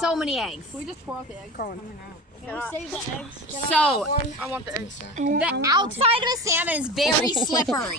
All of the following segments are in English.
So many eggs. Can we just pour out the eggs? Can we save the eggs? So I want the eggs. the outside of a salmon is very slippery.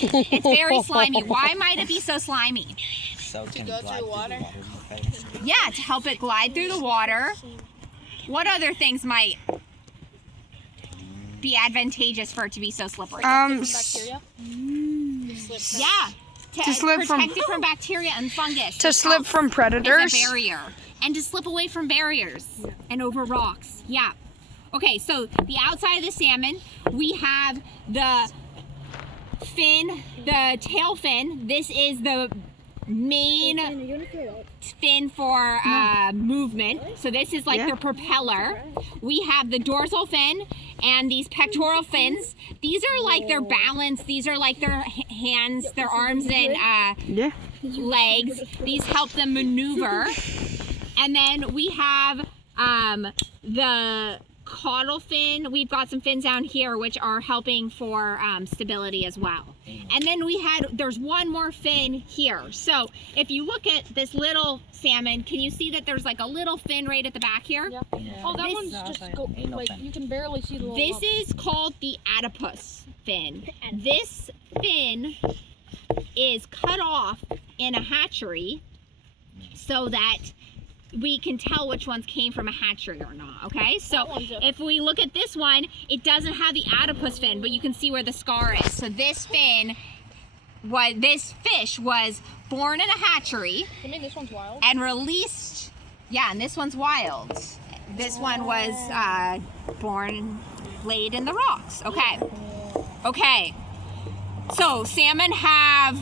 It's very slimy. Why might it be so slimy? So it can go glide through water? Okay. Yeah, to help it glide through the water. What other things might be advantageous for it to be so slippery? Bacteria? Yeah, To slip protect it from bacteria and fungus. To slip from predators. It's a barrier. And to slip away from barriers and over rocks. Yeah. Okay, so the outside of the salmon, we have the fin, the tail fin. This is the main fin for movement. So this is like their propeller. We have the dorsal fin and these pectoral fins. These are like their balance. These are like their hands, their arms and legs. These help them maneuver. And then we have the caudal fin. We've got some fins down here which are helping for stability as well. And then there's one more fin here. So if you look at this little salmon, can you see that there's like a little fin right at the back here? Yeah. Oh, that one's just like you can barely see the little This is called the adipose fin. This fin is cut off in a hatchery so that we can tell which ones came from a hatchery or not, okay? So if we look at this one, it doesn't have the adipose fin, but you can see where the scar is. So this fish was born in a hatchery. I mean, this one's wild. And released, and this one's wild. This one was laid in the rocks, okay? Okay, so salmon have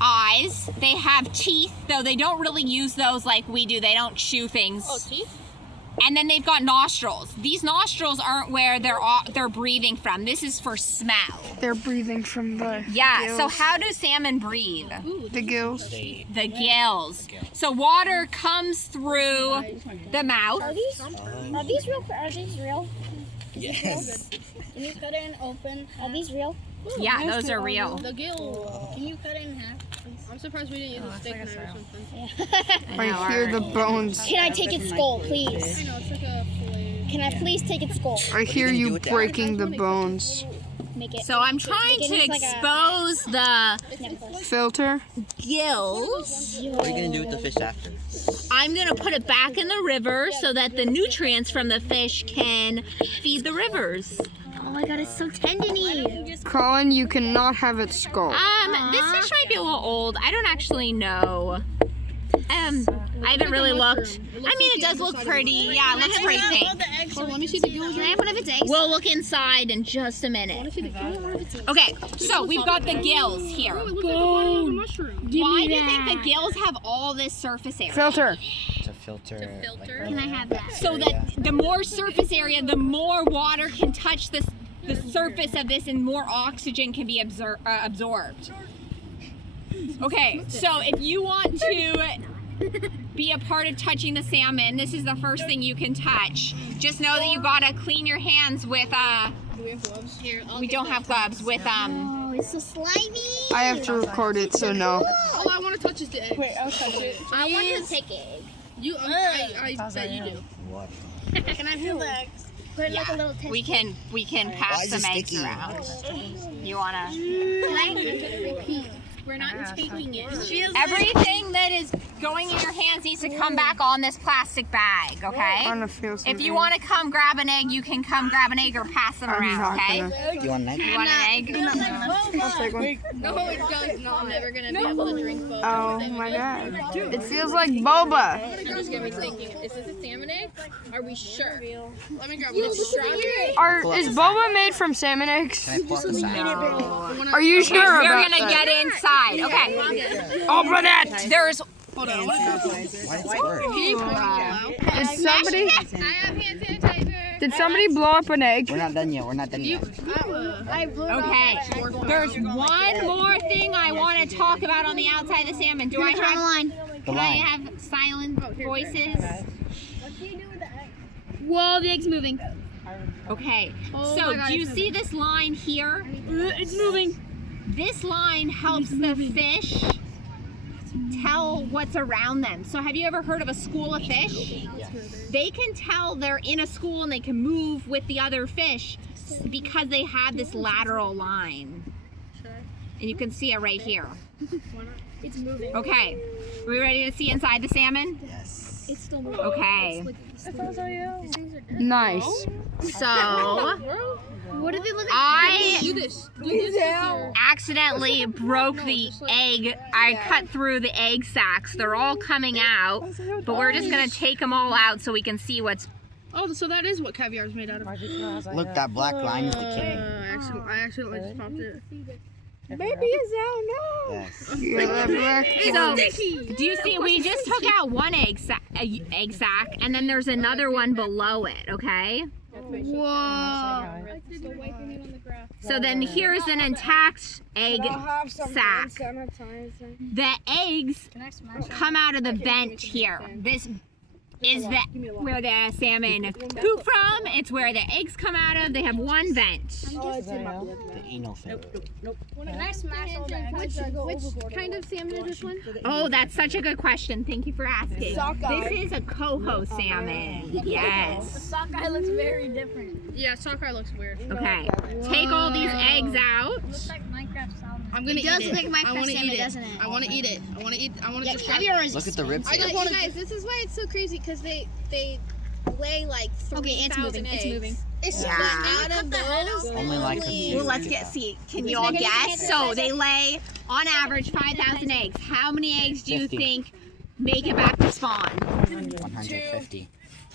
eyes, they have teeth, though they don't really use those like we do. They don't chew things. Oh, teeth? And then they've got nostrils. These nostrils aren't where they're breathing from. This is for smell. They're breathing from the gills. So how do salmon breathe? The gills. The gills. So water comes through the mouth. Are these real? Are these real? Yes. Can you cut it and open? Are these real? Yeah, those are real. The gill. Can you cut it in half? I'm surprised we didn't use a steak knife or something. I hear the bones. Can I take its skull, please? I know, it's like a fillet. Can I please take its skull? I hear you gonna do you with that? breaking the bones. Make it. So I'm trying to expose the Filter. gills. What are you gonna do with the fish after? I'm gonna put it back in the river so that the nutrients from the fish can feed the rivers. Oh my god, it's so tendony. Colin, you cannot have its skull. This fish might be a little old. I don't actually know. I haven't really looked. I mean, it does look pretty. Yeah, it looks pretty pink. Oh, let me see the gills. Can I have one of its eggs? We'll look inside in just a minute. Okay, so we've got the gills here. It looks like the bottom of a mushroom. Why do you think the gills have all this surface area? Filter. To filter. Can I have that? So that the more surface area, the more water can touch the surface of this and more oxygen can be absorbed. Okay, so if you want to be a part of touching the salmon, this is the first thing you can touch. Just know that you gotta clean your hands with Do we have gloves? Here, we don't have gloves with Oh, it's so slimy. I have to record it, so no. All I want to touch is the eggs. Wait, I'll touch it. I want to take egg. You, I bet you do. What? Can I feel the eggs? Put it like a little test. we can Why pass is it some eggs sticky? around. You wanna Can I repeat? We're not taking it. everything that is going in your hands needs to come back on this plastic bag, okay? I'm gonna feel some If you egg. want to come grab an egg, you can come grab an egg or pass them I'm around, not okay? gonna. Do you want an egg? You want an egg? I'll take one. No, it does. No, I'm never gonna be able to drink both. Oh my god. It feels like boba. You just get me thinking. Is this a salmon egg? Are we sure? Let me grab one. Strawberry. Is boba made from salmon eggs? Can I pull out the side? Are you sure We're about gonna that? get inside. Okay. Open it! There's Why did it squirt? Did somebody? I have hand sanitizer. Did somebody blow up an egg? We're not done yet. We're not done yet. okay. There's one more thing I want to talk about on the outside of the salmon. Do I Turn the have? line. The Can I line. have silent voices? Whoa, the egg's moving. Okay. Oh So my God, do you it's see this line here? It's moving. This line helps the fish tell what's around them. So have you ever heard of a school of fish? Yes. They can tell they're in a school and they can move with the other fish because they have this lateral line. And you can see it right here. It's moving. Okay, are we ready to see inside the salmon? Yes. It's still moving. Okay, Nice. so What do they look like? I Do this. Do this with your- accidentally broke the egg. I cut through the egg sacs. They're all coming out, but we're just gonna take them all out so we can see what's. Oh, so that is what caviar is made out of. Look, that black line is the kidney. I accidentally just popped it. Yes. So, do you see? We just took out one egg sac, and then there's another one below it. Okay. Whoa. So then here's an intact egg sac. The eggs come out of the vent here. This is where the salmon poop from. It's where the eggs come out of. They have one vent. The anal fin. Which kind of salmon is this one? Oh, that's such a good question. Thank you for asking. This is a coho salmon. Yes. Sockeye looks very different. Yeah, sockeye looks weird. Okay. Take all these eggs out. Looks like Minecraft salmon. I'm gonna It does eat look it. like I Minecraft want to salmon, eat it. doesn't it? I want to eat it. I want to eat. I want to just. Caviar is Look at the ribs. I just want to. Guys, this is why it's so crazy because they lay like 3,000 Okay, it's moving. eggs. It's moving. Yeah. But out of those, Only like a few. Well, let's see. Can you all guess? So they lay, on average, 5,000 eggs. How many eggs do you 50. think make it back to spawn? 150.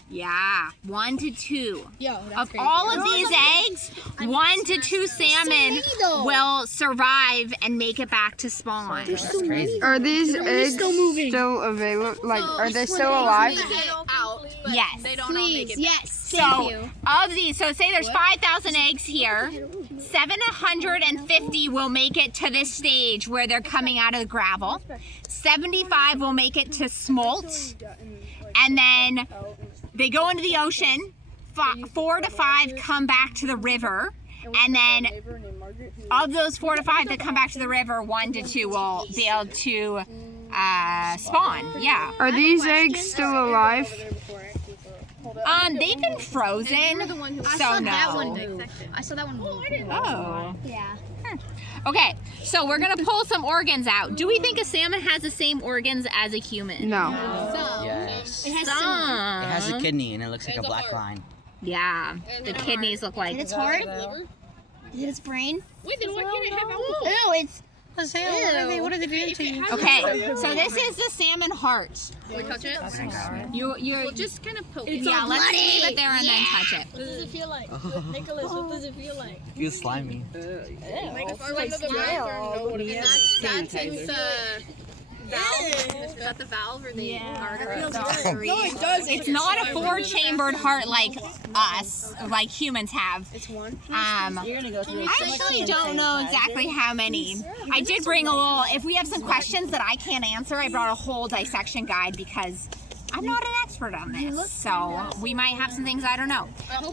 Yeah, 1 to 2. yo, Of all of these eggs, 1 to 2 salmon will survive and make it back to spawn. That's crazy. Are these eggs still available? Like, are they still alive? out, but Yes. they don't all make it. Yes. So of these, so say there's 5,000 eggs here, 750 will make it to this stage where they're coming out of the gravel. 75 will make it to smolt, and then they go into the ocean. 4 to 5 come back to the river, and then of those 4 to 5 that come back to the river, 1 to 2 will be able to spawn. Yeah. Are these eggs still alive? They've been frozen, so no. I saw that one move. Oh. Yeah. Okay, so we're gonna pull some organs out. Do we think a salmon has the same organs as a human? No. Yes. It has Some. It has a kidney and it looks like a black line. Yeah, the kidneys look like. Its heart? Is it its brain? Wait, then why can't it have all? No, it's. What are they doing to you? Okay, so this is the salmon heart. Can we touch it? You're Just kind of poke yeah. Let's leave it there and then touch it. What does it feel like? Nicholas, what does it feel like? Feels slimy. That's its valve. Is that the valve or the artery? It's not a 4-chambered heart like us, like humans have. It's one. I actually don't know exactly how many. I did bring a little. If we have some questions that I can't answer, I brought a whole dissection guide because I'm not an expert on this. So we might have some things I don't know.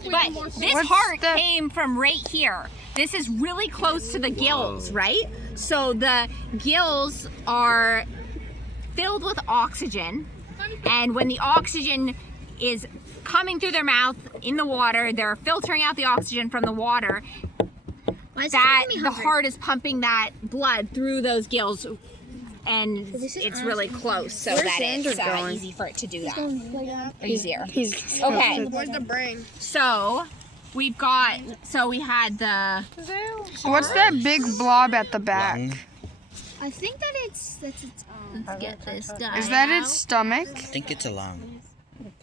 But this What's heart the- came from right here. This is really close to the gills, right? So the gills are filled with oxygen, and when the oxygen is coming through their mouth in the water, they're filtering out the oxygen from the water. That the heart is pumping that blood through those gills, and it's really close, so that it's easy for it to do that. Easier. Okay. Where's the brain? So we've got. So we had the. What's that big blob at the back? Lung. I think that's its. Let's get this done. Is that its stomach? I think it's a lung.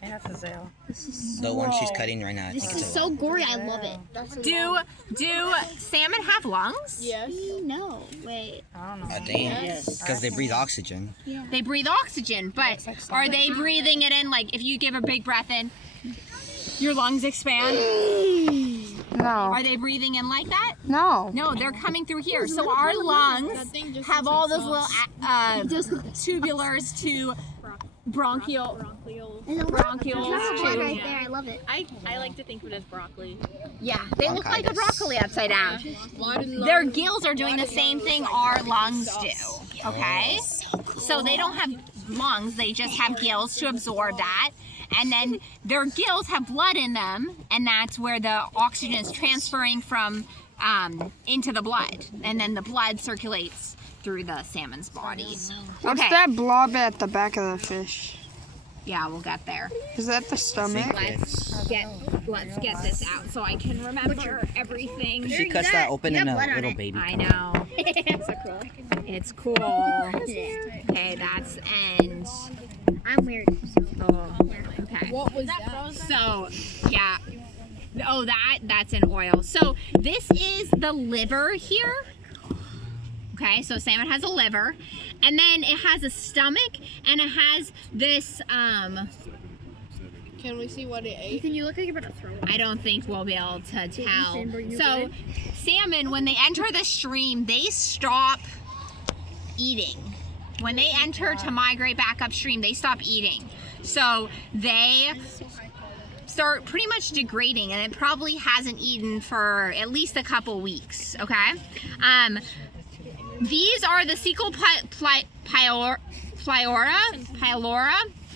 The one she's cutting right now, I think This it's is a so lung. gory. I love it. Do salmon have lungs? Yes. No, wait. I think. Because they breathe oxygen. They breathe oxygen, but are they breathing it in? Like if you give a big breath in, your lungs expand. No. Are they breathing in like that? No. No, they're coming through here. So our lungs have all those little tubulars to bronchioles Right to. there. I love it. I like to think of it as broccoli. Yeah, they look like a Bronchitis. broccoli upside down. Their gills are doing the same thing our lungs do. Okay? So they don't have lungs, they just have gills to absorb that. And then their gills have blood in them, and that's where the oxygen is transferring from into the blood. And then the blood circulates through the salmon's body. What's Okay. that blob at the back of the fish? Yeah, we'll get there. Is that the stomach? Let's get this out so I can remember everything. She cuts that open in a little baby. I know. It's cool. Okay, that's end. I'm weird. Oh, okay. What was that? So, yeah. Oh, that's an oil. So this is the liver here. Okay, so salmon has a liver, and then it has a stomach, and it has this, Can we see what it ate? Ethan, you look like you're about to throw up. I don't think we'll be able to tell. Ethan, were you So good? salmon, when they enter the stream, they stop eating. When they enter to migrate back upstream, they stop eating. So they start pretty much degrading, and it probably hasn't eaten for at least a couple weeks, okay? These are the cecal pylora,